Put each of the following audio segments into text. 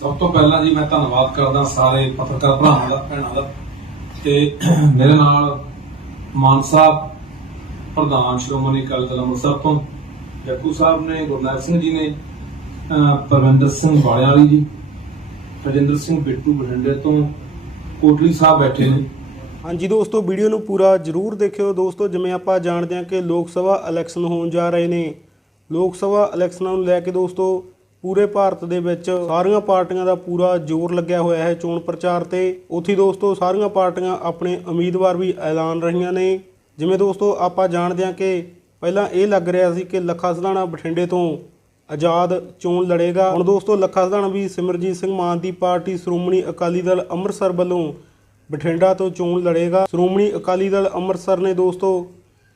ਸਭ ਤੋਂ ਪਹਿਲਾਂ ਜੀ ਮੈਂ ਧੰਨਵਾਦ ਕਰਦਾ ਸਾਰੇ ਪੱਤਰਕਾਰ ਭਰਾਵਾਂ ਦਾ, ਭੈਣਾਂ ਦਾ। ਤੇ ਮੇਰੇ ਨਾਲ ਮਾਨਸਾ ਪ੍ਰਧਾਨ ਸ਼੍ਰੋਮਣੀ ਅਕਾਲੀ ਦਲ ਅੰਮ੍ਰਿਤਸਰ ਤੋਂ, ਜੱਗੂ ਸਾਹਿਬ ਨੇ, ਗੁਰਨਾਇਕ ਸਿੰਘ ਜੀ ਨੇ ਪਰਵਿੰਦਰ ਸਿੰਘ ਵਾਲਿਆਲੀ ਜੀ ਰਜਿੰਦਰ ਸਿੰਘ ਬਿੱਟੂ ਬਠਿੰਡੇ ਤੋਂ, ਕੋਟਲੀ ਸਾਹਿਬ ਬੈਠੇ ਨੇ। ਹਾਂਜੀ ਦੋਸਤੋ, ਵੀਡੀਓ ਨੂੰ ਪੂਰਾ ਜਰੂਰ ਦੇਖਿਓ। ਦੋਸਤੋ, ਜਿਵੇਂ ਆਪਾਂ ਜਾਣਦੇ ਹਾਂ ਕਿ ਲੋਕ ਸਭਾ ਇਲੈਕਸ਼ਨ ਹੋਣ ਜਾ ਰਹੇ ਨੇ। ਲੋਕ ਸਭਾ ਇਲੈਕਸ਼ਨਾਂ ਨੂੰ ਲੈ ਕੇ ਦੋਸਤੋ ਪੂਰੇ ਭਾਰਤ ਦੇ ਵਿੱਚ ਸਾਰੀਆਂ ਪਾਰਟੀਆਂ ਦਾ ਪੂਰਾ ਜ਼ੋਰ ਲੱਗਿਆ ਹੋਇਆ ਹੈ ਚੋਣ ਪ੍ਰਚਾਰ ਤੇ। ਉੱਥੇ ਦੋਸਤੋ, ਸਾਰੀਆਂ ਪਾਰਟੀਆਂ ਆਪਣੇ ਉਮੀਦਵਾਰ ਵੀ ਐਲਾਨ ਰਹੀਆਂ ਨੇ। ਜਿਵੇਂ ਦੋਸਤੋ, ਆਪਾਂ ਜਾਣਦੇ ਹਾਂ ਕਿ ਪਹਿਲਾਂ ਇਹ ਲੱਗ ਰਿਹਾ ਸੀ ਕਿ ਲੱਖਾ ਸਧਾਣਾ ਬਠਿੰਡੇ ਤੋਂ ਆਜ਼ਾਦ ਚੋਣ ਲੜੇਗਾ। ਹੁਣ ਦੋਸਤੋ ਲੱਖਾ ਸਧਾਣਾ ਵੀ ਸਿਮਰਜੀਤ ਸਿੰਘ ਮਾਨ ਦੀ ਪਾਰਟੀ ਸ਼੍ਰੋਮਣੀ ਅਕਾਲੀ ਦਲ ਅੰਮ੍ਰਿਤਸਰ ਵੱਲੋਂ ਬਠਿੰਡਾ ਤੋਂ ਚੋਣ ਲੜੇਗਾ। ਸ਼੍ਰੋਮਣੀ ਅਕਾਲੀ ਦਲ ਅੰਮ੍ਰਿਤਸਰ ਨੇ ਦੋਸਤੋ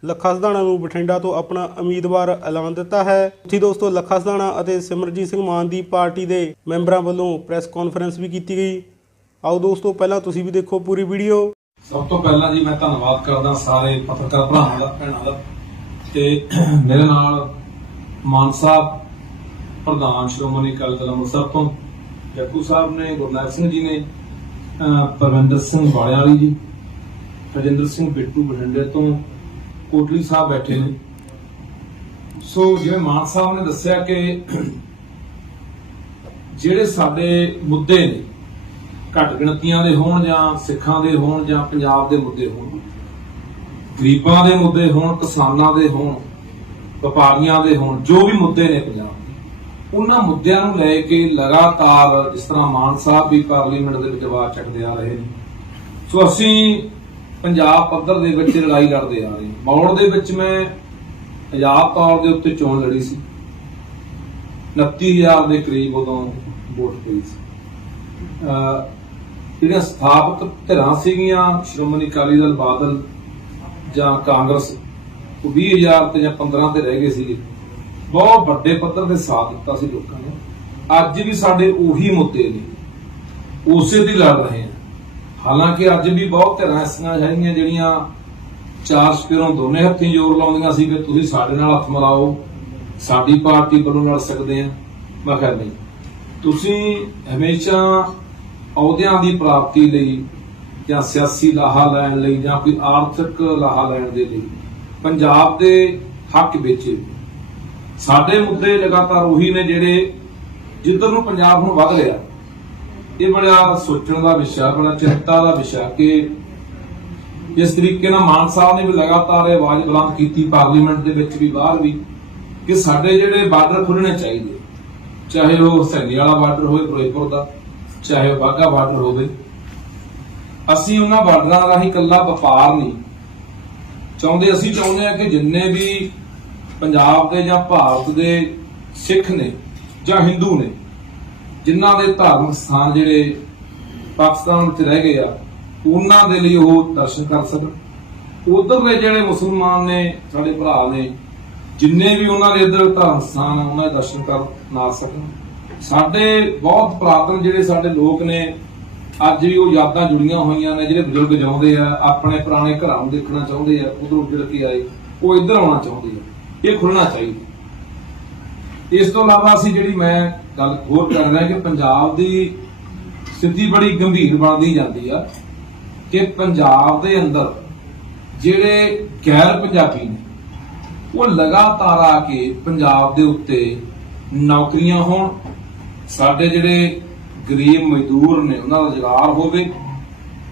ਲੱਖਾ ਸਧਾਣਾ ਨੂੰ ਬਠਿੰਡਾ ਤੋਂ ਆਪਣਾ ਉਮੀਦਵਾਰ ਐਲਾਨ ਦਿੱਤਾ ਹੈ। ਉੱਥੇ ਦੋਸਤੋ, ਲੱਖਾ ਸਧਾਣਾ ਅਤੇ ਸਿਮਰਜੀਤ ਸਿੰਘ ਮਾਨ ਦੀ ਪਾਰਟੀ ਦੇ ਮੈਂਬਰਾਂ ਵੱਲੋਂ ਪ੍ਰੈਸ ਕਾਨਫਰੰਸ ਵੀ ਕੀਤੀ ਗਈ। ਆਓ ਦੋਸਤੋ, ਪਹਿਲਾਂ ਤੁਸੀਂ ਵੀ ਦੇਖੋ ਪੂਰੀ ਵੀਡੀਓ। ਸਭ ਤੋਂ ਪਹਿਲਾਂ ਜੀ ਮੈਂ ਧੰਨਵਾਦ ਕਰਦਾ ਸਾਰੇ ਪੱਤਰਕਾਰ ਭਰਾਵਾਂ ਦਾ, ਭੈਣਾਂ ਦਾ। ਤੇ ਮੇਰੇ ਨਾਲ ਮਾਨ ਸਾਹਿਬ, ਪ੍ਰਧਾਨ ਸ਼੍ਰੋਮਣੀ ਅਕਾਲੀ ਦਲ ਅੰਮ੍ਰਿਤਸਰ ਤੋਂ ਜੱਕੂ ਸਾਹਿਬ ਨੇ, ਗੁਰਨਾਇਕ ਸਿੰਘ ਜੀ ਨੇ, ਅਹ ਪਰਵਿੰਦਰ ਸਿੰਘ ਵਾਲਿਆਲੀ ਜੀ ਰਜਿੰਦਰ ਸਿੰਘ ਬਿੱਟੂ ਬਠਿੰਡੇ ਤੋਂ ਕੋਟਲੀ ਸਾਹਿਬ ਬੈਠੇ ਨੇ। ਸੋ ਜਿਵੇਂ ਮਾਨ ਸਾਹਿਬ ਨੇ ਦੱਸਿਆ ਕਿ ਜਿਹੜੇ ਸਾਡੇ ਮੁੱਦੇ ਨੇ, ਘੱਟ ਗਿਣਤੀਆਂ ਦੇ ਹੋਣ ਜਾਂ ਸਿੱਖਾਂ ਦੇ ਹੋਣ ਜਾਂ ਪੰਜਾਬ ਦੇ ਮੁੱਦੇ ਹੋਣ, ਗਰੀਬਾਂ ਦੇ ਮੁੱਦੇ ਹੋਣ, ਕਿਸਾਨਾਂ ਦੇ ਹੋਣ, ਵਪਾਰੀਆਂ ਦੇ ਹੋਣ, ਜੋ ਵੀ ਮੁੱਦੇ ਨੇ ਪੰਜਾਬ ਦੇ, ਉਹਨਾਂ ਮੁੱਦਿਆਂ ਨੂੰ ਲੈ ਕੇ ਲਗਾਤਾਰ ਜਿਸ ਤਰ੍ਹਾਂ ਮਾਨ ਸਾਹਿਬ ਵੀ ਪਾਰਲੀਮੈਂਟ ਦੇ ਵਿੱਚ ਆਵਾਜ਼ ਚੱਕਦੇ ਆ ਰਹੇ ਨੇ। ਸੋ ਅਸੀਂ ਪੰਜਾਬ ਪੱਧਰ ਦੇ ਵਿੱਚ ਲੜਾਈ ਲੜਦੇ ਆ ਰਹੇ। ਹਾਂ ਮੌੜ ਦੇ ਵਿੱਚ ਮੈਂ ਆਜ਼ਾਦ ਤੌਰ ਦੇ ਉੱਤੇ ਚੋਣ ਲੜੀ ਸੀ। 29000 ਦੇ ਕਰੀਬ ਉਦੋਂ ਵੋਟ ਪਈ ਸੀ। ਜਿਹੜੀਆਂ ਸਥਾਪਕ ਧਿਰਾਂ ਸੀਗੀਆਂ, ਸ਼੍ਰੋਮਣੀ ਅਕਾਲੀ ਦਲ, ਬਾਦਲ ਜਾਂ ਕਾਂਗਰਸ, ਉਹ 20000 ਤੇ ਜਾਂ 15 ਤੇ ਰਹਿ ਗਏ ਸੀਗੇ। ਬਹੁਤ ਵੱਡੇ ਪੱਧਰ ਤੇ ਸਾਥ ਦਿੱਤਾ ਸੀ ਲੋਕਾਂ ਨੇ। ਅੱਜ ਵੀ ਸਾਡੇ ਉਹੀ ਮੁੱਦੇ ਨੇ। ਉਸੇ ਦੀ ਲੜ ਰਹੇ ਹਾਲਾਂਕਿ ਅੱਜ ਵੀ ਬਹੁਤ ਧਿਰਾਂ ਐਸੀਆਂ ਹੈਗੀਆਂ ਜਿਹੜੀਆਂ ਚਾਰ ਸਪਿਰੋਂ ਦੋਨੇ ਹੱਥੀਂ ਜ਼ੋਰ ਲਾਉਂਦੀਆਂ ਸੀ ਕਿ ਤੁਸੀਂ ਸਾਡੇ ਨਾਲ ਹੱਥ ਮਿਲਾਓ, ਸਾਡੀ ਪਾਰਟੀ ਵੱਲੋਂ ਲੜ ਸਕਦੇ ਆ। ਮੈਂ ਕਿਹਾ ਨਹੀਂ। ਤੁਸੀਂ ਹਮੇਸ਼ਾ ਅਹੁਦਿਆਂ ਦੀ ਪ੍ਰਾਪਤੀ ਲਈ ਜਾਂ ਸਿਆਸੀ ਲਾਹਾ ਲੈਣ ਲਈ ਜਾਂ ਕੋਈ ਆਰਥਿਕ ਲਾਹਾ ਲੈਣ ਦੇ ਲਈ ਪੰਜਾਬ ਦੇ ਹੱਕ ਵਿੱਚ ਸਾਡੇ ਮੁੱਦੇ ਲਗਾਤਾਰ ਉਹੀ ਨੇ ਜਿਹੜੇ ਜਿੱਧਰ ਨੂੰ ਪੰਜਾਬ ਹੁਣ ਵੱਧ ਰਿਹਾ। ਇਹ ਬੜਾ ਸੋਚਣ ਦਾ ਵਿਸ਼ਾ ਬੜਾ ਚਿੰਤਾ ਦਾ ਵਿਸ਼ਾ ਕਿ ਇਸ ਤਰੀਕੇ ਨਾਲ ਮਾਨ ਸਾਹਿਬ ਨੇ ਵੀ ਲਗਾਤਾਰ ਆਵਾਜ਼ ਬੁਲੰਦ ਕੀਤੀ ਪਾਰਲੀਮੈਂਟ ਦੇ ਵਿੱਚ ਵੀ, ਬਾਹਰ ਵੀ, ਕਿ ਸਾਡੇ ਜਿਹੜੇ ਬਾਰਡਰ ਖੁੱਲਣੇ ਚਾਹੀਦੇ। ਚਾਹੇ ਉਹ ਹਸੈਨੀ ਵਾਲਾ ਬਾਰਡਰ ਹੋਵੇ, ਫਿਰੋਜ਼ਪੁਰ ਦਾ, ਚਾਹੇ ਉਹ ਬਾਘਾ ਬਾਰਡਰ ਹੋਵੇ। ਅਸੀਂ ਉਹਨਾਂ ਬਾਰਡਰਾਂ ਰਾਹੀਂ ਇਕੱਲਾ ਵਪਾਰ ਨਹੀਂ ਚਾਹੁੰਦੇ। ਅਸੀਂ ਚਾਹੁੰਦੇ ਹਾਂ ਕਿ ਜਿੰਨੇ ਵੀ ਪੰਜਾਬ ਦੇ ਜਾਂ ਭਾਰਤ ਦੇ ਸਿੱਖ ਨੇ ਜਾਂ ਹਿੰਦੂ ਨੇ ਜਿਨ੍ਹਾਂ ਦੇ ਧਾਰਮਿਕ ਸਥਾਨ ਜਿਹੜੇ ਪਾਕਿਸਤਾਨ ਵਿੱਚ ਰਹਿ ਗਏ ਆ, ਉਹਨਾਂ ਦੇ ਲਈ ਉਹ ਦਰਸ਼ਨ ਕਰ ਸਕਣ। ਉਧਰਲੇ ਜਿਹੜੇ ਮੁਸਲਮਾਨ ਨੇ, ਸਾਡੇ ਭਰਾ ਨੇ, ਜਿੰਨੇ ਵੀ ਉਹਨਾਂ ਦੇ ਇਧਰ ਧਾਰਮਿਕ ਸਥਾਨ ਆ, ਉਹਨਾਂ ਦੇ ਦਰਸ਼ਨ ਕਰ ਨਾ ਸਕਣ। ਸਾਡੇ ਬਹੁਤ ਪੁਰਾਤਨ ਜਿਹੜੇ ਸਾਡੇ ਲੋਕ ਨੇ, ਅੱਜ ਵੀ ਉਹ ਯਾਦਾਂ ਜੁੜੀਆਂ ਹੋਈਆਂ ਨੇ, ਜਿਹੜੇ ਬਜ਼ੁਰਗ ਜਾਉਂਦੇ ਆ, ਆਪਣੇ ਪੁਰਾਣੇ ਘਰਾਂ ਨੂੰ ਦੇਖਣਾ ਚਾਹੁੰਦੇ ਆ, ਉਧਰ ਉੱਜੜ ਕੇ ਆਏ, ਉਹ ਇੱਧਰ ਆਉਣਾ ਚਾਹੁੰਦੇ ਆ, ਇਹ ਖੁੱਲਣਾ ਚਾਹੀਦਾ। ਇਸ ਤੋਂ ਇਲਾਵਾ ਅਸੀਂ ਜਿਹੜੀ ਮੈਂ ਗੱਲ ਹੋਰ ਕਰ ਰਿਹਾ ਕਿ ਪੰਜਾਬ ਦੀ ਸਥਿਤੀ ਬੜੀ ਗੰਭੀਰ ਬਣਦੀ ਜਾਂਦੀ ਆ ਕਿ ਪੰਜਾਬ ਦੇ ਅੰਦਰ ਜਿਹੜੇ ਗੈਰ ਪੰਜਾਬੀ ਨੇ, ਉਹ ਲਗਾਤਾਰ ਆ ਕੇ ਪੰਜਾਬ ਦੇ ਉੱਤੇ ਨੌਕਰੀਆਂ ਹੋਣ, ਸਾਡੇ ਜਿਹੜੇ ਗਰੀਬ ਮਜ਼ਦੂਰ ਨੇ, ਉਹਨਾਂ ਦਾ ਰੁਜ਼ਗਾਰ ਹੋਵੇ,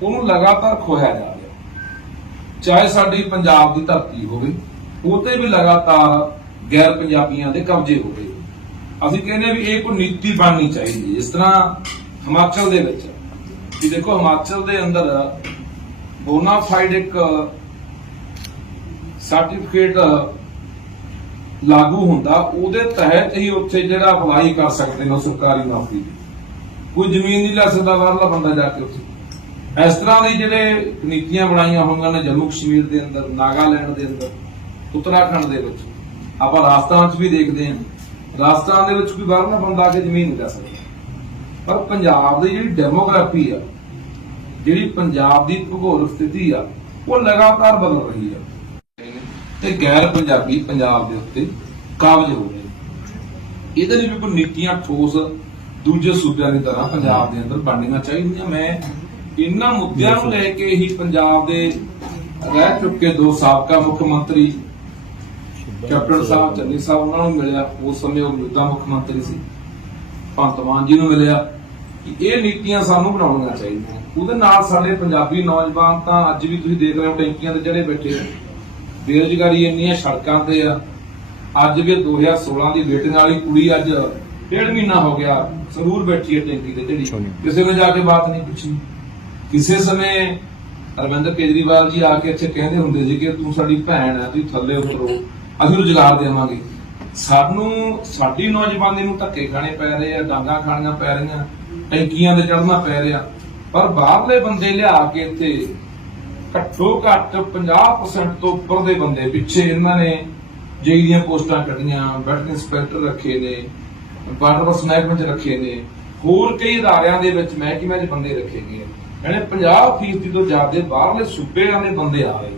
ਉਹਨੂੰ ਲਗਾਤਾਰ ਖੋਇਆ ਜਾ ਰਿਹਾ। ਚਾਹੇ ਸਾਡੀ ਪੰਜਾਬ ਦੀ ਧਰਤੀ ਹੋਵੇ, ਉਹ ਤੇ ਵੀ ਲਗਾਤਾਰ ਗੈਰ ਪੰਜਾਬੀਆਂ ਦੇ ਕਬਜ਼ੇ ਹੋ ਗਏ ਅਸੀਂ ਕਹਿੰਦੇ ਵੀ ਇਹ ਕੋਈ ਨੀਤੀ ਬਣਨੀ ਚਾਹੀਦੀ ਹੈ। ਜਿਸ ਤਰ੍ਹਾਂ ਹਿਮਾਚਲ ਦੇ ਵਿੱਚ, ਵੀ ਦੇਖੋ ਹਿਮਾਚਲ ਦੇ ਅੰਦਰ ਬੋਨਾਫਾਈਡ ਇੱਕ ਸਰਟੀਫਿਕੇਟ ਲਾਗੂ ਹੁੰਦਾ। ਉਹਦੇ ਤਹਿਤ ਹੀ ਉੱਥੇ ਜਿਹੜਾ ਅਪਲਾਈ ਕਰ ਸਕਦੇ ਨੇ ਸਰਕਾਰੀ ਨੌਕਰੀ ਦੀ। ਕੋਈ ਜ਼ਮੀਨ ਨਹੀਂ ਲੈ ਸਕਦਾ, ਬਾਹਰਲਾ ਬੰਦਾ ਜਾ ਕੇ ਉੱਥੇ। ਇਸ ਤਰ੍ਹਾਂ ਦੀ ਜਿਹੜੇ ਨੀਤੀਆਂ ਬਣਾਈਆਂ ਹੋਈਆਂ ਨੇ ਜੰਮੂ ਕਸ਼ਮੀਰ ਦੇ ਅੰਦਰ, ਨਾਗਾਲੈਂਡ ਦੇ ਅੰਦਰ, ਉੱਤਰਾਖੰਡ ਦੇ ਵਿੱਚ। ਆਪਾਂ ਰਾਜਸਥਾਨ 'ਚ ਵੀ ਦੇਖਦੇ ਹਾਂ। ਰਾਜਸਥਾਨ ਦੇ ਵਿੱਚ ਕੋਈ ਬਾਹਰਲਾ ਬੰਦਾ ਆ ਕੇ ਜ਼ਮੀਨ ਨਹੀਂ ਲੈ ਸਕਦਾ। ਪਰ ਪੰਜਾਬ ਦੀ ਜਿਹੜੀ ਡੈਮੋਗ੍ਰਾਫੀ ਆ, ਜਿਹੜੀ ਪੰਜਾਬ ਦੀ ਭੂਗੋਲਿਕ ਸਥਿਤੀ ਆ, ਉਹ ਲਗਾਤਾਰ ਬਦਲ ਰਹੀ ਆ। ਤੇ ਗੈਰ ਪੰਜਾਬੀ ਪੰਜਾਬ ਦੇ ਉੱਤੇ ਕਾਬਜ ਹੋ ਗਏ ਇਹਦੇ ਲਈ ਵੀ ਕੋਈ ਨੀਤੀਆਂ ਠੋਸ ਦੂਜੇ ਸੂਬਿਆਂ ਦੀ ਤਰ੍ਹਾਂ ਪੰਜਾਬ ਦੇ ਅੰਦਰ ਬਣਨੀਆਂ ਚਾਹੀਦੀਆਂ। ਮੈਂ ਇਹਨਾਂ ਮੁੱਦਿਆਂ ਨੂੰ ਲੈ ਕੇ ਹੀ ਪੰਜਾਬ ਦੇ ਰਹਿ ਚੁੱਕੇ ਦੋ ਸਾਬਕਾ ਮੁੱਖ ਮੰਤਰੀ ਕੈਪਟਨ ਸਾਹਿਬ ਚੰਨੀ ਸਾਹਿਬ ਉਹਨਾਂ ਨੂੰ ਮਿਲਿਆ। ਉਸ ਸਮੇਂ ਉਹ ਮੌਜੂਦਾ ਮੁੱਖ ਮੰਤਰੀ ਸੀ। ਭਗਵੰਤ ਮਾਨ ਜੀ ਨੂੰ ਮਿਲਿਆ ਕਿ ਇਹ ਨੀਤੀਆਂ ਸਾਨੂੰ ਬਣਾਉਣੀਆਂ ਚਾਹੀਦੀਆਂ। ਉਹਦੇ ਨਾਲ ਸਾਡੇ ਪੰਜਾਬੀ ਨੌਜਵਾਨ ਤਾਂ ਅੱਜ ਵੀ ਤੁਸੀਂ ਦੇਖ ਰਹੇ ਹੋ ਟੈਂਕੀਆਂ ਤੇ ਜਿਹੜੇ ਬੈਠੇ ਆ। ਬੇਰੁਜ਼ਗਾਰੀ ਇੰਨੀਆਂ ਸੜਕਾਂ ਤੇ ਆ। ਅੱਜ ਵੀ 2016 ਦੀ ਵੇਟਿੰਗ ਵਾਲੀ ਕੁੜੀ ਅੱਜ ਡੇਢ ਮਹੀਨਾ ਹੋ ਗਿਆ ਜ਼ਰੂਰ ਬੈਠੀ ਹੈ ਟੈਂਕੀ ਤੇ ਜਿਹੜੀ। ਕਿਸੇ ਨੇ ਜਾ ਕੇ ਬਾਤ ਨਹੀਂ ਪੁੱਛੀ। ਕਿਸੇ ਸਮੇਂ ਅਰਵਿੰਦ ਕੇਜਰੀਵਾਲ ਜੀ ਆ ਕੇ ਇੱਥੇ ਕਹਿੰਦੇ ਹੁੰਦੇ ਸੀ ਕਿ ਤੂੰ ਸਾਡੀ ਭੈਣ ਹੈ ਤੁਸੀਂ ਥੱਲੇ ਉਤਰੋ। ਅਸੀਂ ਰੁਜ਼ਗਾਰ ਦੇਵਾਂਗੇ। ਸਾਨੂੰ, ਸਾਡੀ ਨੌਜਵਾਨੀ ਨੂੰ ਧੱਕੇ ਖਾਣੇ ਪੈ ਰਹੇ ਆ, ਡਾਂਗਾ ਖਾਣੀਆਂ ਪੈ ਰਹੀਆਂ, ਟੈਂਕੀਆਂ ਤੇ ਚੜ੍ਹਨਾ ਪੈ ਰਿਹਾ। ਪਰ ਬਾਹਰਲੇ ਬੰਦੇ ਲਿਆ ਕੇ ਇੱਥੇ ਘੱਟੋ ਘੱਟ 50% ਤੋਂ ਉੱਪਰ ਦੇ ਬੰਦੇ ਪਿੱਛੇ ਇਹਨਾਂ ਨੇ ਜੇਈ ਦੀਆਂ ਪੋਸਟਾਂ ਕੱਢੀਆਂ ਬੈਠ ਇੰਸਪੈਕਟਰ ਰੱਖੇ ਨੇ ਬਾਰਡਰ ਵਰਕਸ ਮਹਿਕਮੇ ਚ ਰੱਖੇ ਨੇ। ਹੋਰ ਕਈ ਇਦਾਰਿਆਂ ਦੇ ਵਿੱਚ ਮਹਿਕਮਿਆਂ 'ਚ ਬੰਦੇ ਰੱਖੇ ਗਏ ਇਹਨੇ 50% ਤੋਂ ਜ਼ਿਆਦਾ ਬਾਹਰਲੇ ਸੂਬਿਆਂ ਦੇ ਬੰਦੇ ਆ ਰਹੇ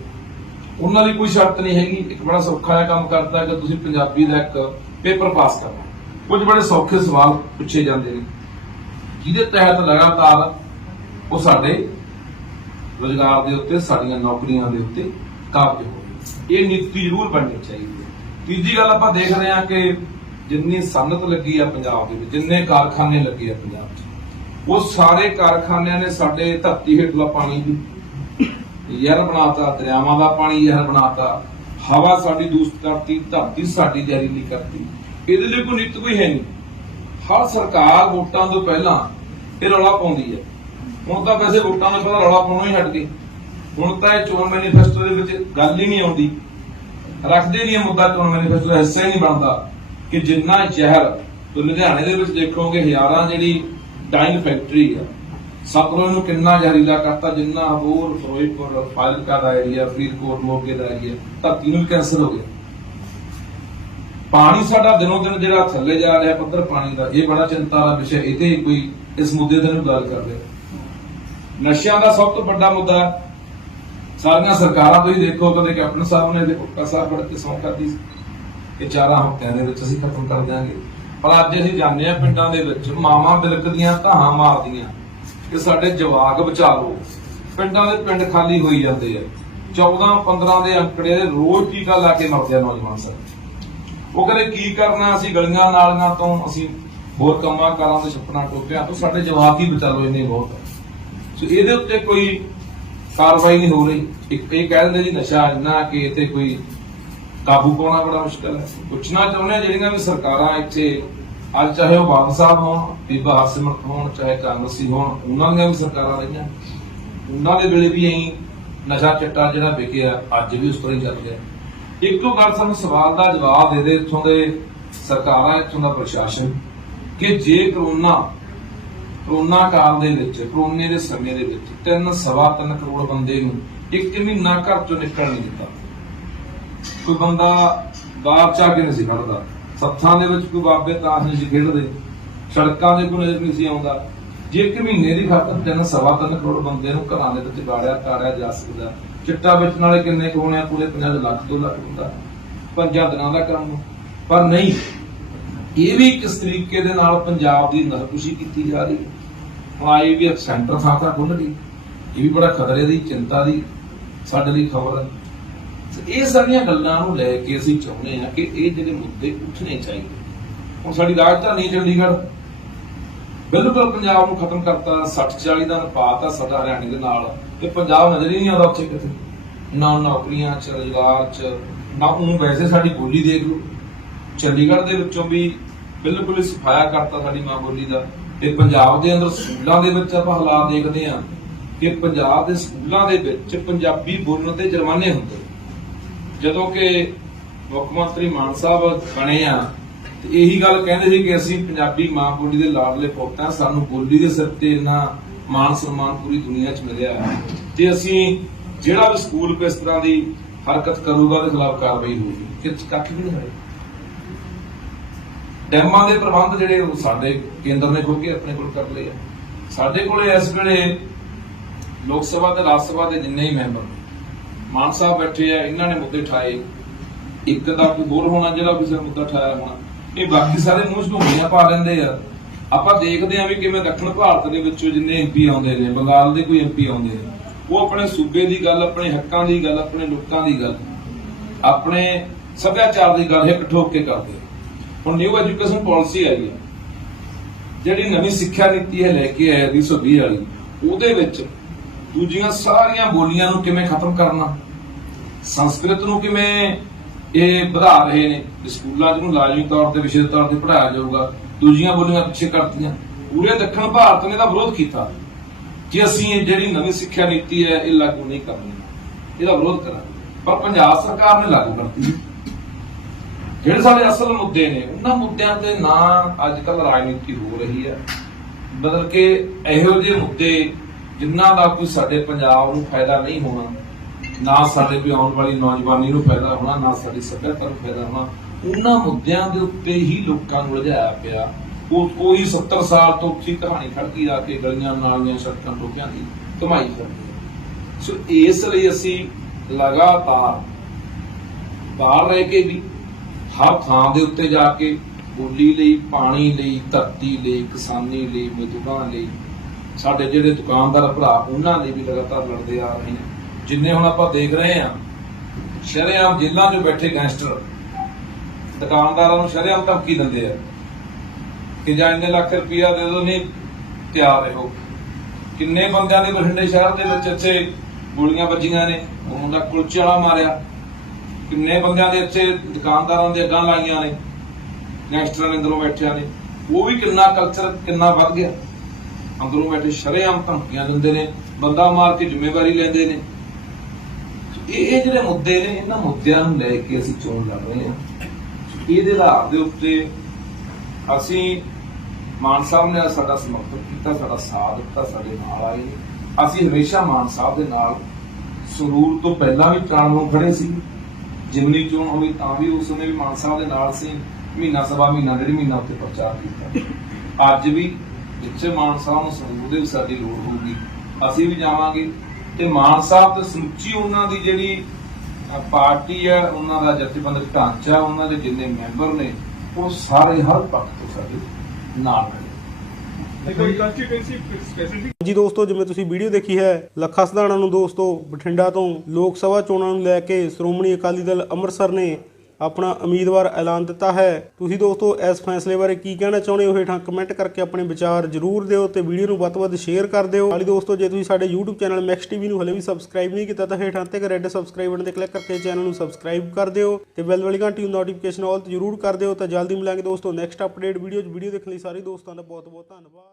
ਉਹਨਾਂ ਦੀ ਕੋਈ ਸ਼ਰਤ ਨਹੀਂ ਹੈਗੀ। ਇੱਕ ਬੜਾ ਸੌਖਾ ਜਿਹਾ ਕੰਮ ਕਰਦਾ ਕਿ ਤੁਸੀਂ ਪੰਜਾਬੀ ਦਾ ਇੱਕ ਪੇਪਰ ਪਾਸ ਕਰਨਾ। ਕੁਝ ਬੜੇ ਸੌਖੇ ਸਵਾਲ ਪੁੱਛੇ ਜਾਂਦੇ ਨੇ। ਜਿਹਦੇ ਤਹਿਤ ਲਗਾਤਾਰ ਉਹ ਸਾਡੇ ਰੋਜ਼ਗਾਰ ਦੇ ਉੱਤੇ, ਸਾਡੀਆਂ ਨੌਕਰੀਆਂ ਦੇ ਉੱਤੇ ਕਾਬਜ ਹੋਵੇ ਇਹ ਨੀਤੀ ਜ਼ਰੂਰ ਬਣਨੀ ਚਾਹੀਦੀ ਹੈ। ਤੀਜੀ ਗੱਲ ਆਪਾਂ ਦੇਖ ਰਹੇ ਹਾਂ ਕਿ ਜਿੰਨੀ ਸਨਅਤ ਲੱਗੀ ਆ ਪੰਜਾਬ ਦੇ ਵਿੱਚ, ਜਿੰਨੇ ਕਾਰਖਾਨੇ ਲੱਗੇ ਆ ਪੰਜਾਬ 'ਚ, ਉਹ ਸਾਰੇ ਕਾਰਖਾਨਿਆਂ ਨੇ ਸਾਡੇ ਧਰਤੀ ਹੇਠਲਾ ਪਾਣੀ ਵੀ ਜ਼ਹਿਰ ਬਣਾਤਾ, ਦਰਿਆਵਾਂ ਦਾ ਪਾਣੀ ਜ਼ਹਿਰ ਬਣਾਤਾ। ਹਵਾ ਸਾਡੀ ਦੂਸ਼ਿਤ ਕਰਤੀ, ਧਰਤੀ ਸਾਡੀ ਜ਼ਹਿਰੀਲੀ ਕਰਤੀ। ਇਹਦੇ ਲਈ ਕੋਈ ਨਿਤ ਕੋਈ ਹੈ ਨਹੀਂ। ਹਰ ਸਰਕਾਰ ਵੋਟਾਂ ਤੋਂ ਪਹਿਲਾਂ ਇਹ ਰੌਲਾ ਪਾਉਂਦੀ ਹੈ। ਹੁਣ ਤਾਂ ਵੈਸੇ ਵੋਟਾਂ ਤੋਂ ਪਹਿਲਾਂ ਰੌਲਾ ਪਾਉਣਾ ਹੀ ਹਟ ਗਏ। ਹੁਣ ਤਾਂ ਇਹ ਚੋਣ ਮੈਨੀਫੈਸਟੋ ਦੇ ਵਿੱਚ ਗੱਲ ਹੀ ਨਹੀਂ ਆਉਂਦੀ। ਰੱਖਦੇ ਨਹੀਂ ਮੁੱਦਾ ਚੋਣ ਮੈਨੀਫੈਸਟੋ ਦਾ, ਹਿੱਸਾ ਹੀ ਨਹੀਂ ਬਣਦਾ। ਕਿ ਜਿੰਨਾ ਜ਼ਹਿਰ ਤੋਂ ਲੁਧਿਆਣੇ ਦੇ ਵਿੱਚ ਦੇਖੋਗੇ, ਹਜ਼ਾਰਾਂ ਜਿਹੜੀ ਡਾਈਂਗ ਫੈਕਟਰੀ ਆ ਸਤਲੁਜ ਨੂੰ ਕਿੰਨਾ ਜ਼ਹਿਰੀਲਾ ਕਰਤਾ, ਜਿੰਨਾ ਹੋਰ ਫਿਰੋਜ਼ਪੁਰ, ਫਾਜ਼ਿਲਕਾ ਦਾ ਏਰੀਆ ਫਰੀਦਕੋਟ, ਮੋਗੇ ਦਾ ਏਰੀਆ ਧਰਤੀ ਨੂੰ ਕੈਂਸਰ ਹੋ ਗਿਆ। ਪਾਣੀ ਸਾਡਾ ਦਿਨੋਂ ਦਿਨ ਜਿਹੜਾ ਥੱਲੇ ਜਾ ਰਿਹਾ, ਪੱਧਰ ਪਾਣੀ ਦਾ, ਇਹ ਬੜਾ ਚਿੰਤਾ ਦਾ ਵਿਸ਼ਾ ਇਹਦੇ ਕੋਈ ਇਸ ਮੁੱਦੇ ਤੇ ਨੂੰ ਗੱਲ ਕਰ ਨਸ਼ਿਆਂ ਦਾ ਸਭ ਤੋਂ ਵੱਡਾ ਮੁੱਦਾ ਸਾਰੀਆਂ ਸਰਕਾਰਾਂ ਤੁਸੀਂ ਦੇਖੋ, ਕਦੇ ਕੈਪਟਨ ਸਾਹਿਬ ਨੇ ਤੇ ਕੁੱਕਾ ਸਾਹਿਬ ਬੜੇ ਸੌਂ ਕਰਦੀ ਸੀ। ਚਾਰਾਂ ਹਫ਼ਤਿਆਂ ਦੇ ਵਿੱਚ ਅਸੀਂ ਖਤਮ ਕਰ ਦਿਆਂਗੇ। ਪਰ ਅੱਜ ਅਸੀਂ ਜਾਂਦੇ ਆ ਪਿੰਡਾਂ ਦੇ ਵਿੱਚ, ਮਾਵਾਂ ਬਿਲਕਦੀਆਂ ਧਾਹਾਂ ਮਾਰਦੀਆਂ। ਕਿ ਸਾਡੇ ਜਵਾਕ ਬਚਾ ਲਓ ਪਿੰਡਾਂ ਦੇ ਪਿੰਡ ਖਾਲੀ ਹੋਈ ਜਾਂਦੇ ਆ। 14 15 ਦੇ ਅੰਕੜੇ ਦੇ ਰੋਜ਼ ਟੀਕਾ ਲਾ ਕੇ ਮਰਦੇ ਆ ਨੌਜਵਾਨ ਸਰ ਉਹ ਕਹਿੰਦੇ, ਕੀ ਕਰਨਾ ਅਸੀਂ ਗਲੀਆਂ ਨਾਲੀਆਂ ਤੋਂ? ਅਸੀਂ ਹੋਰ ਕੰਮਾਂ ਕਾਰਾਂ ਦੇ ਛੱਪਣਾ ਟੋਪਿਆਂ ਤੋਂ ਸਾਡੇ ਜਵਾਕ ਹੀ ਬਚਾ ਲਓ, ਇੰਨੇ ਬਹੁਤ ਸੋ ਇਹਦੇ ਉੱਤੇ ਕੋਈ ਕਾਰਵਾਈ ਨਹੀਂ ਹੋ ਰਹੀ। ਇੱਕ ਇਹ ਕਹਿ ਦਿੰਦੇ ਜੀ, ਨਸ਼ਾ ਇੰਨਾ ਕਿ ਇਹ ਕੋਈ ਕਾਬੂ ਪਾਉਣਾ ਬੜਾ ਮੁਸ਼ਕਲ ਹੈ। ਪੁੱਛਣਾ ਚਾਹੁੰਦੇ ਜਿਹੜੀਆਂ ਵੀ ਸਰਕਾਰਾਂ ਇੱਥੇ ਅੱਜ ਚਾਹੇ ਉਹ ਬਾਦਲ ਸਾਹਿਬ ਹੋਣ, ਬੀਬਾ ਹਰਸਿਮਰਤ ਹੋਣ, ਚਾਹੇ ਕਾਂਗਰਸੀ ਹੋਣ, ਉਹਨਾਂ ਦੀਆਂ ਵੀ ਸਰਕਾਰਾਂ ਰਹੀਆਂ। ਉਹਨਾਂ ਦੇ ਵੇਲੇ ਵੀ ਐਂ ਨਸ਼ਾ ਚੱਟਾ ਜਿਹੜਾ ਵਿਕਿਆ, ਅੱਜ ਵੀ ਉਸ ਤਰ੍ਹਾਂ ਹੀ ਚੱਲ ਰਿਹਾ। ਇੱਕੋ ਗੱਲ ਸਾਨੂੰ ਸਵਾਲ ਦਾ ਜਵਾਬ ਦੇ ਦੇ ਇੱਥੋਂ ਦੇ ਸਰਕਾਰਾਂ, ਇਥੋਂ ਦਾ ਪ੍ਰਸ਼ਾਸਨ, ਕਿ ਜੇ ਕਰੋਨਾ ਕਰੋਨਾ ਕਾਲ ਦੇ ਵਿੱਚ, ਕਰੋਨੇ ਦੇ ਸਮੇਂ ਦੇ ਵਿੱਚ ਤਿੰਨ ਸਵਾ ਤਿੰਨ ਕਰੋੜ ਬੰਦੇ ਨੂੰ ਇੱਕ ਮਹੀਨਾ ਘਰ ਚੋਂ ਨਿਕਲ ਨਹੀਂ ਦਿੱਤਾ। ਕੋਈ ਬੰਦਾ ਬਾਹਰ ਚਾ ਕੇ ਨਹੀਂ ਸੀ ਖੜਦਾ ਸੱਥਾਂ ਦੇ ਵਿੱਚ ਕੋਈ ਬਾਬੇ ਤਾਸ਼ ਨਹੀਂ ਸੀ ਖੇਡਦੇ, ਸੜਕਾਂ ਦੇ ਕੋਈ ਨਜ਼ਰ ਨਹੀਂ ਸੀ ਆਉਂਦਾ। ਜੇ ਇੱਕ ਮਹੀਨੇ ਦੀ ਖਾਤਰ ਤਿੰਨ ਸਵਾ ਤਿੰਨ ਕਰੋੜ ਬੰਦੇ ਨੂੰ ਘਰਾਂ ਦੇ ਵਿੱਚ ਗਾੜਿਆ ਤਾੜਿਆ ਜਾ ਸਕਦਾ, ਚਿੱਟਾ ਵੇਚਣ ਵਾਲੇ ਕਿੰਨੇ ਕੁ ਹੋਣੇ ਪੂਰੇ 50 ਲੱਖ, ਦੋ ਲੱਖ ਹੁੰਦਾ। ਪੰਜਾਂ ਦਿਨਾਂ ਦਾ ਕੰਮ। ਪਰ ਨਹੀਂ, ਇਹ ਵੀ ਕਿਸ ਤਰੀਕੇ ਦੇ ਨਾਲ ਪੰਜਾਬ ਦੀ ਨਰਕੁਸ਼ੀ ਕੀਤੀ ਜਾ ਰਹੀ ਹੈ। ਹੁਣ ਆਈ ਵੀ ਸੈਂਟਰ ਥਾਂ ਥਾਂ ਖੁੱਲ ਗਈ। ਇਹ ਵੀ ਬੜਾ ਖਤਰੇ ਦੀ, ਚਿੰਤਾ ਦੀ ਸਾਡੇ ਲਈ ਖਬਰ ਹੈ। ਇਹ ਸਾਰੀਆਂ ਗੱਲਾਂ ਨੂੰ ਲੈ ਕੇ ਅਸੀਂ ਚਾਹੁੰਦੇ ਹਾਂ ਕਿ ਇਹ ਜਿਹੜੇ ਮੁੱਦੇ ਉੱਠਣੇ ਚਾਹੀਦੇ ਹੁਣ ਸਾਡੀ ਰਾਜਧਾਨੀ ਚੰਡੀਗੜ੍ਹ, ਬਿਲਕੁਲ ਪੰਜਾਬ ਨੂੰ ਖਤਮ ਕਰਤਾ 60 40 ਦਾ ਅਨੁਪਾਤ ਆ ਸਾਡਾ ਹਰਿਆਣੇ ਦੇ ਨਾਲ, ਤੇ ਪੰਜਾਬ ਨਜ਼ਰ ਹੀ ਨਹੀਂ ਆਉਂਦਾ ਉੱਥੇ ਕਿਤੇ। ਨਾ ਨੌਕਰੀਆਂ ਚ, ਰੁਜ਼ਗਾਰ ਚ, ਨਾ ਉਹ ਵੈਸੇ ਸਾਡੀ ਬੋਲੀ ਦੇਖ ਲਓ। ਚੰਡੀਗੜ੍ਹ ਦੇ ਵਿੱਚੋਂ ਵੀ ਬਿਲਕੁਲ ਸਫਾਇਆ ਕਰਤਾ ਸਾਡੀ ਮਾਂ ਬੋਲੀ ਦਾ। ਤੇ ਪੰਜਾਬ ਦੇ ਅੰਦਰ ਸਕੂਲਾਂ ਦੇ ਵਿੱਚ ਆਪਾਂ ਹਾਲਾਤ ਦੇਖਦੇ ਹਾਂ ਕਿ ਪੰਜਾਬ ਦੇ ਸਕੂਲਾਂ ਦੇ ਵਿੱਚ ਪੰਜਾਬੀ ਬੋਲਣ ਤੇ ਜੁਰਮਾਨੇ ਹੁੰਦੇ ਜਦੋਂ ਕਿ ਮੁੱਖ ਮੰਤਰੀ ਮਾਨ ਸਾਹਿਬ ਬਣੇ ਆ, ਤੇ ਇਹੀ ਗੱਲ ਕਹਿੰਦੇ ਸੀ ਕਿ ਅਸੀਂ ਪੰਜਾਬੀ ਮਾਂ ਬੋਲੀ ਦੇ ਲਾਡਲੇ ਪੁੱਤ ਹਾਂ ਸਾਨੂੰ ਬੋਲੀ ਦੇ ਸਿਰ ਤੇ ਇੰਨਾ ਮਾਨ ਸਨਮਾਨ ਪੂਰੀ ਦੁਨੀਆ 'ਚ ਮਿਲਿਆ ਤੇ ਅਸੀਂ ਜਿਹੜਾ ਵੀ ਸਕੂਲ ਇਸ ਤਰ੍ਹਾਂ ਦੀ ਹਰਕਤ ਕਰੂਗਾ, ਉਹਦੇ ਖਿਲਾਫ ਕਾਰਵਾਈ ਹੋਊਗੀ। ਕਿ ਕੱਖ ਵੀ ਨਹੀਂ ਹੋਏ ਡੈਮਾਂ ਦੇ ਪ੍ਰਬੰਧ ਜਿਹੜੇ ਸਾਡੇ ਕੇਂਦਰ ਨੇ ਖੁਦ ਕੇ ਆਪਣੇ ਕੋਲ ਕਰ ਲਏ ਆ। ਸਾਡੇ ਕੋਲੇ ਇਸ ਵੇਲੇ ਲੋਕ ਸਭਾ ਤੇ ਰਾਜ ਸਭਾ ਦੇ ਜਿੰਨੇ ਹੀ ਮੈਂਬਰ ਮਾਨ ਸਾਹਿਬ ਬੈਠੇ ਆ, ਇਹਨਾਂ ਨੇ ਮੁੱਦੇ ਠਾਏ। ਇੱਕ ਦਾ ਕੋਈ ਹੋਰ ਹੋਣਾ, ਜਿਹੜਾ ਕਿਸੇ ਮੁੱਦਾ ਠਾਇਆ ਹੋਣਾ। ਇਹ ਬਾਕੀ ਸਾਰੇ ਮੂੰਹ 'ਚ ਪਾ ਲੈਂਦੇ ਆ। ਆਪਾਂ ਦੇਖਦੇ ਹਾਂ ਵੀ ਕਿਵੇਂ ਦੱਖਣ ਭਾਰਤ ਦੇ ਵਿੱਚੋਂ ਜਿੰਨੇ ਐਮਪੀ ਆਉਂਦੇ ਨੇ, ਬੰਗਾਲ ਦੇ ਕੋਈ ਐਮਪੀ ਆਉਂਦੇ ਨੇ। ਉਹ ਆਪਣੇ ਸੂਬੇ ਦੀ ਗੱਲ, ਆਪਣੇ ਹੱਕਾਂ ਦੀ ਗੱਲ, ਆਪਣੇ ਲੋਕਾਂ ਦੀ ਗੱਲ, ਆਪਣੇ ਸੱਭਿਆਚਾਰ ਦੀ ਗੱਲ ਹਿੱਕ ਠੋਕ ਕੇ ਕਰਦੇ ਨੇ। ਹੁਣ ਨਿਊ ਐਜੂਕੇਸ਼ਨ ਪਾਲਿਸੀ ਆਈ ਹੈ ਜਿਹੜੀ ਨਵੀਂ ਸਿੱਖਿਆ ਨੀਤੀ ਹੈ ਲੈ ਕੇ ਆਇਆ 2020 ਵਾਲੀ, ਉਹਦੇ ਵਿੱਚ ਦੂਜੀਆਂ ਸਾਰੀਆਂ ਬੋਲੀਆਂ ਨੂੰ ਕਿਵੇਂ ਖਤਮ ਕਰਨਾ? ਸੰਸਕ੍ਰਿਤ ਨੂੰ ਕਿਵੇਂ ਇਹ ਵਧਾ ਰਹੇ ਨੇ? ਸਕੂਲਾਂ 'ਚ ਨੂੰ ਲਾਜ਼ਮੀ ਤੌਰ ਤੇ ਵਿਸ਼ੇ ਤੌਰ ਤੇ ਪੜਾਇਆ ਜਾਊਗਾ। ਦੂਜੀਆਂ ਬੋਲੀਆਂ ਪਿੱਛੇ ਕਰਤੀਆਂ। ਪੂਰੇ ਦੱਖਣ ਭਾਰਤ ਨੇ ਦਾ ਵਿਰੋਧ ਕੀਤਾ। ਕਿ ਅਸੀਂ ਜਿਹੜੀ ਨਵੀਂ ਸਿੱਖਿਆ ਨੀਤੀ ਹੈ, ਇਹ ਲਾਗੂ ਨਹੀਂ ਕਰਨੀ, ਇਹਦਾ ਵਿਰੋਧ ਕਰਾਂਗੇ। ਪਰ ਪੰਜਾਬ ਸਰਕਾਰ ਨੇ ਲਾਗੂ ਕਰਤੀ। ਜਿਹੜੇ ਸਾਡੇ ਅਸਲ ਮੁੱਦੇ ਨੇ, ਉਹਨਾਂ ਮੁੱਦਿਆਂ ਤੇ ਨਾ ਅੱਜ ਕੱਲ ਰਾਜਨੀਤੀ ਹੋ ਰਹੀ ਹੈ। ਬਦਲ ਕੇ ਇਹੋ ਜਿਹੇ ਮੁੱਦੇ ਜਿਨ੍ਹਾਂ ਦਾ ਕੋਈ ਸਾਡੇ ਪੰਜਾਬ ਨੂੰ ਫਾਇਦਾ ਨਹੀਂ ਹੋਣਾ, ਨਾ ਸਾਡੇ ਕੋਈ ਆਉਣ ਵਾਲੀ ਨੌਜਵਾਨੀ ਨੂੰ ਫਾਇਦਾ ਹੋਣਾ, ਨਾ ਸਾਡੀ ਸੱਭਿਅਤਾ ਨੂੰ ਫਾਇਦਾ ਹੋਣਾ, ਉਹਨਾਂ ਮੁੱਦਿਆਂ ਦੇ ਉੱਤੇ ਹੀ ਲੋਕਾਂ ਨੂੰ ਲਜਾਇਆ ਪਿਆ। ਉਹ ਕੋਈ 70 ਸਾਲ ਤੋਂ ਉੱਚੀ ਕਹਾਣੀ ਖੜਕੀ ਆ ਕੇ ਗਲੀਆਂ, ਨਾਲੀਆਂ, ਸੜਕਾਂ, ਟੋਕਿਆਂ ਦੀ ਕਮਾਈ ਕਰਦੀ ਸੋ ਇਸ ਲਈ ਅਸੀਂ ਲਗਾਤਾਰ ਬਾਹਰ ਰਹਿ ਕੇ ਵੀ ਹਰ ਥਾਂ ਦੇ ਉੱਤੇ ਜਾ ਕੇ ਬੋਲੀ ਲਈ, ਪਾਣੀ ਲਈ, ਧਰਤੀ ਲਈ, ਕਿਸਾਨੀ ਲਈ, ਮਜ਼ਦੂਰਾਂ ਲਈ ਸਾਡੇ ਜਿਹੜੇ ਦੁਕਾਨਦਾਰ ਭਰਾ, ਉਹਨਾਂ ਲਈ ਵੀ ਲਗਾਤਾਰ ਲੜਦੇ ਆ ਰਹੇ ਨੇ। ਜਿੰਨੇ ਹੁਣ ਆਪਾਂ ਦੇਖ ਰਹੇ ਆ ਸ਼ਰੇਆਮ ਜੇਲ੍ਹਾਂ 'ਚ ਬੈਠੇ ਗੈਂਗਸਟਰ ਦੁਕਾਨਦਾਰਾਂ ਨੂੰ ਸ਼ਰੇਆਮ ਧਮਕੀ ਦਿੰਦੇ ਆ ਕਿ ਜਾਂ ਇੰਨੇ ਲੱਖ ਰੁਪਇਆ ਦੇ ਦੋ ਨਹੀਂ, ਤਿਆਰ ਰਹੋ। ਕਿੰਨੇ ਬੰਦਿਆਂ ਦੇ ਬਠਿੰਡੇ ਸ਼ਹਿਰ ਦੇ ਵਿੱਚ ਇੱਥੇ ਗੋਲੀਆਂ ਵੱਜੀਆਂ ਨੇ ਉਹ ਮੁੰਡਾ ਕੁਲਚੇ ਵਾਲਾ ਮਾਰਿਆ। ਕਿੰਨੇ ਬੰਦਿਆਂ ਦੇ ਇੱਥੇ ਦੁਕਾਨਦਾਰਾਂ ਦੇ ਅੱਗਾਂ ਲਾਈਆਂ ਨੇ ਗੈਂਗਸਟਰਾਂ ਨੇ ਅੰਦਰੋਂ ਬੈਠਿਆਂ ਨੇ। ਉਹ ਵੀ ਕਿੰਨਾ ਕਲਚਰ ਕਿੰਨਾ ਵੱਧ ਗਿਆ। ਅੰਦਰੋਂ ਬੈਠੇ ਸ਼ਰੇਆਮ ਧਮਕੀਆਂ ਦਿੰਦੇ ਨੇ, ਬੰਦਾ ਮਾਰ ਕੇ ਜ਼ਿੰਮੇਵਾਰੀ ਲੈਂਦੇ ਨੇ। ਇਹ ਇਹ ਜਿਹੜੇ ਮੁੱਦੇ ਨੇ, ਇਹਨਾਂ ਮੁੱਦਿਆਂ ਨੂੰ ਲੈ ਕੇ ਅਸੀਂ ਚੋਣ ਲੜ ਰਹੇ ਹਾਂ। ਇਹਦੇ ਆਧਾਰ ਦੇ ਉੱਤੇ ਅਸੀਂ ਮਾਨ ਸਾਹਿਬ ਨੇ ਸਾਡਾ ਸਮਰਥਨ ਕੀਤਾ, ਸਾਡਾ ਸਾਥ ਦਿੱਤਾ, ਸਾਡੇ ਨਾਲ ਆਏ ਅਸੀਂ ਹਮੇਸ਼ਾ ਮਾਨ ਸਾਹਿਬ ਦੇ ਨਾਲ ਸਰੂਰ ਤੋਂ ਪਹਿਲਾਂ ਵੀ ਚੋਣ ਨੂੰ ਖੜੇ ਸੀ। ਜਿਮਨੀ ਚੋਣ ਹੋਈ ਤਾਂ ਵੀ ਉਸ ਸਮੇਂ ਵੀ ਮਾਨ ਸਾਹਿਬ ਦੇ ਨਾਲ ਸੀ। ਮਹੀਨਾ ਸਵਾ ਮਹੀਨਾ, ਡੇਢ ਮਹੀਨਾ ਉੱਤੇ ਪ੍ਰਚਾਰ ਕੀਤਾ। ਅੱਜ ਵੀ ਜਿੱਥੇ ਮਾਨ ਸਾਹਿਬ ਨੂੰ ਵੀ ਸਾਡੀ ਲੋੜ ਹੋਊਗੀ ਅਸੀਂ ਵੀ ਜਾਵਾਂਗੇ। ਤੇ ਮਾਨ ਸਾਹਿਬ ਤੇ ਸਮੁੱਚੀ ਉਹਨਾਂ ਦੀ ਜਿਹੜੀ ਪਾਰਟੀ ਹੈ ਉਹਨਾਂ ਦਾ ਜਥੇਬੰਦਕ ਢਾਂਚਾ ਉਹਨਾਂ ਦੇ ਜਿੰਨੇ ਮੈਂਬਰ ਨੇ ਉਹ ਸਾਰੇ ਹਰ ਪੱਖ ਤੋਂ ਸਾਡੇ ਨਾਲ ਨੇ। ਕੋਈ ਕੰਸਟੀਟੂਐਂਸੀ ਸਪੈਸਿਫਿਕ ਜੀ ਦੋਸਤੋ ਜਿਵੇਂ ਤੁਸੀਂ ਵੀਡੀਓ ਦੇਖੀ ਹੈ ਲੱਖਾ ਸਧਾਣਾ ਨੂੰ ਦੋਸਤੋ ਬਠਿੰਡਾ ਤੋਂ ਲੋਕ ਸਭਾ ਚੋਣਾਂ ਨੂੰ ਲੈ ਕੇ ਸ਼੍ਰੋਮਣੀ ਅਕਾਲੀ ਦਲ ਅੰਮ੍ਰਿਤਸਰ ਨੇ ਆਪਣਾ ਉਮੀਦਵਾਰ ਐਲਾਨ ਦਿੱਤਾ ਹੈ। ਤੁਸੀਂ ਦੋਸਤੋ, ਇਸ ਫੈਸਲੇ ਬਾਰੇ ਕੀ ਕਹਿਣਾ ਚਾਹੁੰਦੇ ਹੋ? ਹੇਠਾਂ ਕਮੈਂਟ ਕਰਕੇ ਆਪਣੇ ਵਿਚਾਰ ਜ਼ਰੂਰ ਦਿਓ ਤੇ ਵੀਡੀਓ ਨੂੰ ਵੱਧ ਤੋਂ ਵੱਧ ਸ਼ੇਅਰ ਕਰ ਦਿਓ। ਹਾਲੀ ਦੋਸਤੋ, ਜੇ ਤੁਸੀਂ ਸਾਡੇ YouTube ਚੈਨਲ ਮੈਕਸ ਟੀਵੀ ਨੂੰ ਹਲੇ ਵੀ ਸਬਸਕ੍ਰਾਈਬ ਨਹੀਂ ਕੀਤਾ, ਤਾਂ ਹੇਠਾਂ ਤੇ ਰੈੱਡ ਸਬਸਕ੍ਰਾਈਬ ਬਟਨ ਤੇ ਕਲਿੱਕ ਕਰਕੇ ਚੈਨਲ ਨੂੰ ਸਬਸਕ੍ਰਾਈਬ ਕਰ ਦਿਓ ਤੇ ਬੈਲ ਵਾਲੀ ਘੰਟੀ ਨੂੰ ਨੋਟੀਫਿਕੇਸ਼ਨ ਆਲ ਤੇ ਜ਼ਰੂਰ ਕਰ ਦਿਓ। ਤਾਂ ਜਲਦੀ ਮਿਲਾਂਗੇ ਦੋਸਤੋ ਨੈਕਸਟ ਅਪਡੇਟ ਵੀਡੀਓ 'ਚ। ਵੀਡੀਓ ਦੇਖਣ ਲਈ ਸਾਰੇ ਦੋਸਤਾਂ ਦਾ ਬਹੁਤ ਬਹੁਤ ਧੰਨਵਾਦ।